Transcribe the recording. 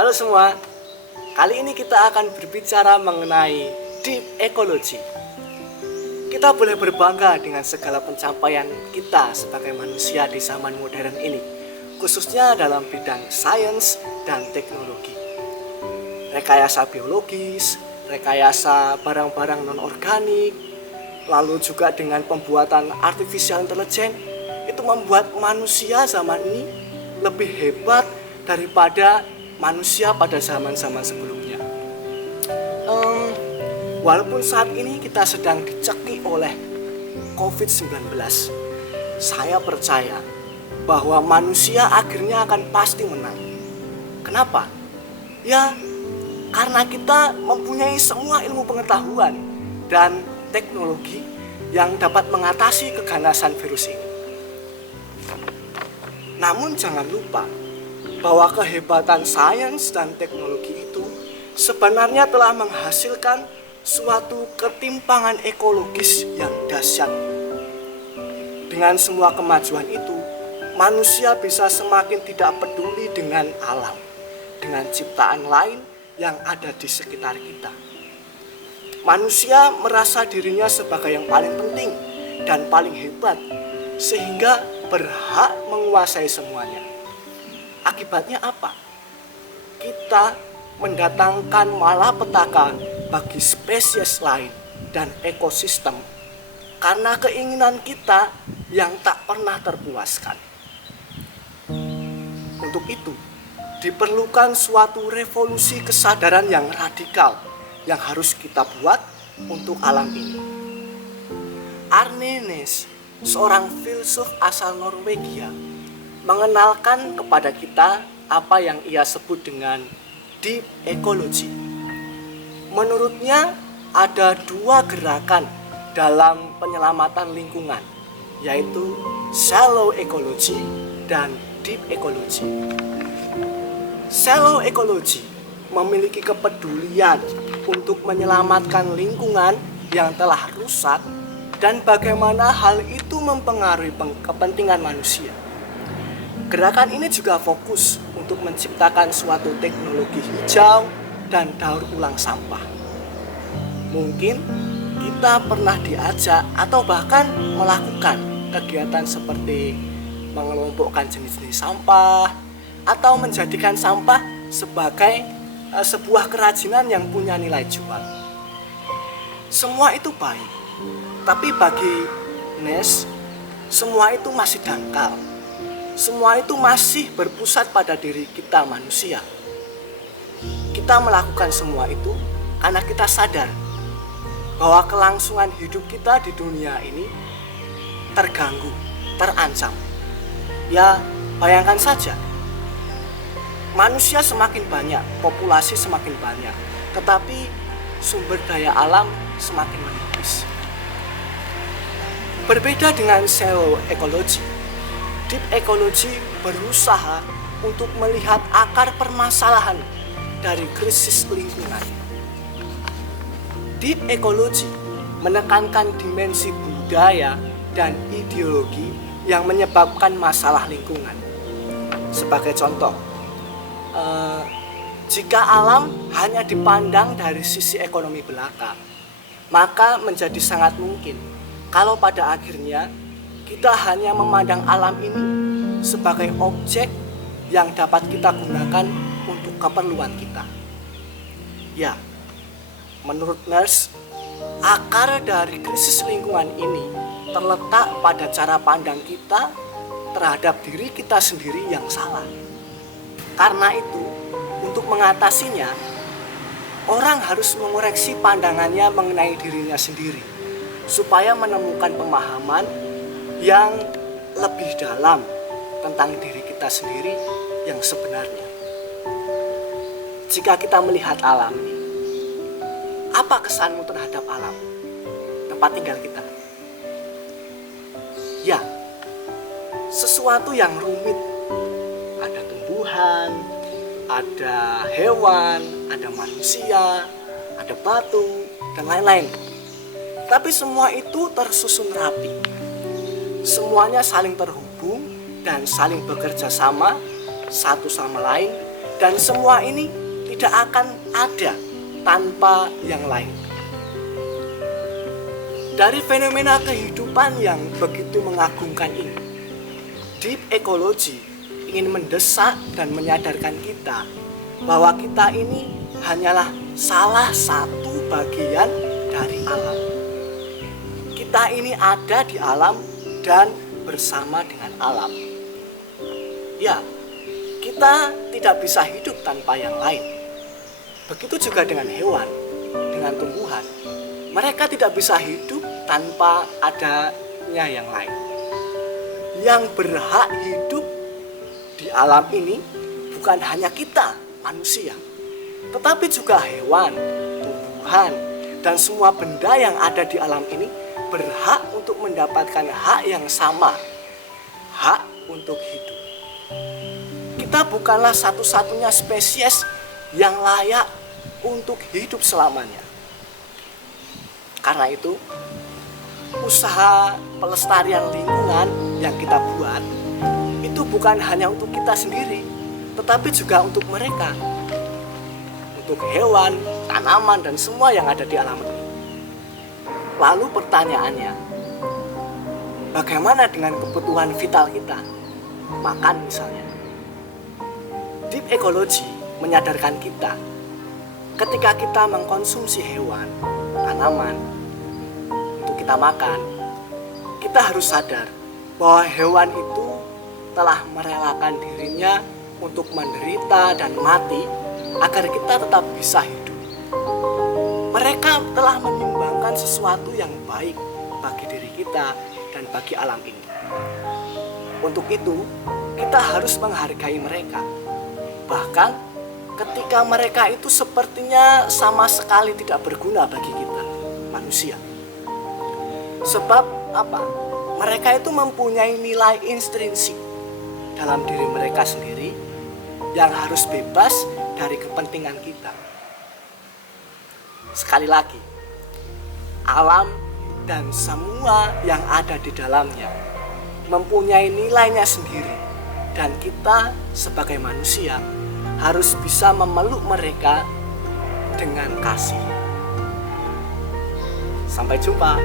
Halo semua, kali ini kita akan berbicara mengenai deep ecology. Kita boleh berbangga dengan segala pencapaian kita sebagai manusia di zaman modern ini, khususnya dalam bidang sains dan teknologi. Rekayasa biologis, rekayasa barang-barang non-organik, lalu juga dengan pembuatan artificial intelligence, itu membuat manusia zaman ini lebih hebat daripada manusia pada zaman-zaman sebelumnya. Walaupun saat ini kita sedang dicekik oleh COVID-19, saya percaya bahwa manusia akhirnya akan pasti menang. Kenapa? Ya, karena kita mempunyai semua ilmu pengetahuan dan teknologi yang dapat mengatasi keganasan virus ini. Namun jangan lupa bahwa kehebatan sains dan teknologi itu sebenarnya telah menghasilkan suatu ketimpangan ekologis yang dahsyat. Dengan semua kemajuan itu, manusia bisa semakin tidak peduli dengan alam, dengan ciptaan lain yang ada di sekitar kita. Manusia merasa dirinya sebagai yang paling penting dan paling hebat, sehingga berhak menguasai semuanya. Akibatnya apa? Kita mendatangkan malapetaka bagi spesies lain dan ekosistem karena keinginan kita yang tak pernah terpuaskan. Untuk itu, diperlukan suatu revolusi kesadaran yang radikal yang harus kita buat untuk alam ini. Arne Naess, seorang filsuf asal Norwegia, mengenalkan kepada kita apa yang ia sebut dengan deep ecology. Menurutnya ada dua gerakan dalam penyelamatan lingkungan, yaitu shallow ecology dan deep ecology. Shallow ecology memiliki kepedulian untuk menyelamatkan lingkungan yang telah rusak dan bagaimana hal itu mempengaruhi kepentingan manusia. Gerakan ini juga fokus untuk menciptakan suatu teknologi hijau dan daur ulang sampah. Mungkin kita pernah diajak atau bahkan melakukan kegiatan seperti mengelompokkan jenis-jenis sampah atau menjadikan sampah sebagai sebuah kerajinan yang punya nilai jual. Semua itu baik, tapi bagi Naess, semua itu masih dangkal. Semua itu masih berpusat pada diri kita manusia. Kita melakukan semua itu karena kita sadar bahwa kelangsungan hidup kita di dunia ini terganggu, terancam. Ya, bayangkan saja, manusia semakin banyak, populasi semakin banyak, tetapi sumber daya alam semakin menipis. Berbeda dengan shallow ecology, deep ecology berusaha untuk melihat akar permasalahan dari krisis lingkungan. Deep ecology menekankan dimensi budaya dan ideologi yang menyebabkan masalah lingkungan. Sebagai contoh, jika alam hanya dipandang dari sisi ekonomi belaka, maka menjadi sangat mungkin kalau pada akhirnya kita hanya memandang alam ini sebagai objek yang dapat kita gunakan untuk keperluan kita. Ya, menurut Naess, akar dari krisis lingkungan ini terletak pada cara pandang kita terhadap diri kita sendiri yang salah. Karena itu, untuk mengatasinya, orang harus mengoreksi pandangannya mengenai dirinya sendiri, supaya menemukan pemahaman yang lebih dalam tentang diri kita sendiri yang sebenarnya. Jika kita melihat alam ini, apa kesanmu terhadap alam, tempat tinggal kita? Ya, sesuatu yang rumit. Ada tumbuhan, ada hewan, ada manusia, ada batu, dan lain-lain. Tapi semua itu tersusun rapi. Semuanya saling terhubung dan saling bekerja sama satu sama lain Dan semua ini tidak akan ada tanpa yang lain. Dari fenomena kehidupan yang begitu mengagumkan ini, deep ecology ingin mendesak dan menyadarkan kita bahwa kita ini hanyalah salah satu bagian dari alam. Kita ini ada di alam dan bersama dengan alam. Ya, kita tidak bisa hidup tanpa yang lain. Begitu juga dengan hewan, dengan tumbuhan. Mereka tidak bisa hidup tanpa adanya yang lain. Yang berhak hidup di alam ini bukan hanya kita, manusia, tetapi juga hewan, tumbuhan, dan semua benda yang ada di alam ini berhak untuk mendapatkan hak yang sama, hak untuk hidup. Kita bukanlah satu-satunya spesies yang layak untuk hidup selamanya. Karena itu, usaha pelestarian lingkungan yang kita buat itu bukan hanya untuk kita sendiri, tetapi juga untuk mereka, untuk hewan, tanaman, dan semua yang ada di alam ini. Lalu pertanyaannya, bagaimana dengan kebutuhan vital kita? Makan misalnya. Deep ecology menyadarkan kita, ketika kita mengkonsumsi hewan, tanaman, untuk kita makan, kita harus sadar bahwa hewan itu telah merelakan dirinya untuk menderita dan mati agar kita tetap bisa hidup. Mereka telah menyumbangkan sesuatu yang baik bagi diri kita dan bagi alam ini. Untuk itu, kita harus menghargai mereka. Bahkan ketika mereka itu sepertinya sama sekali tidak berguna bagi kita, manusia. Sebab apa? Mereka itu mempunyai nilai intrinsik dalam diri mereka sendiri yang harus bebas dari kepentingan kita. Sekali lagi, alam dan semua yang ada di dalamnya mempunyai nilainya sendiri, dan kita sebagai manusia harus bisa memeluk mereka dengan kasih. Sampai jumpa.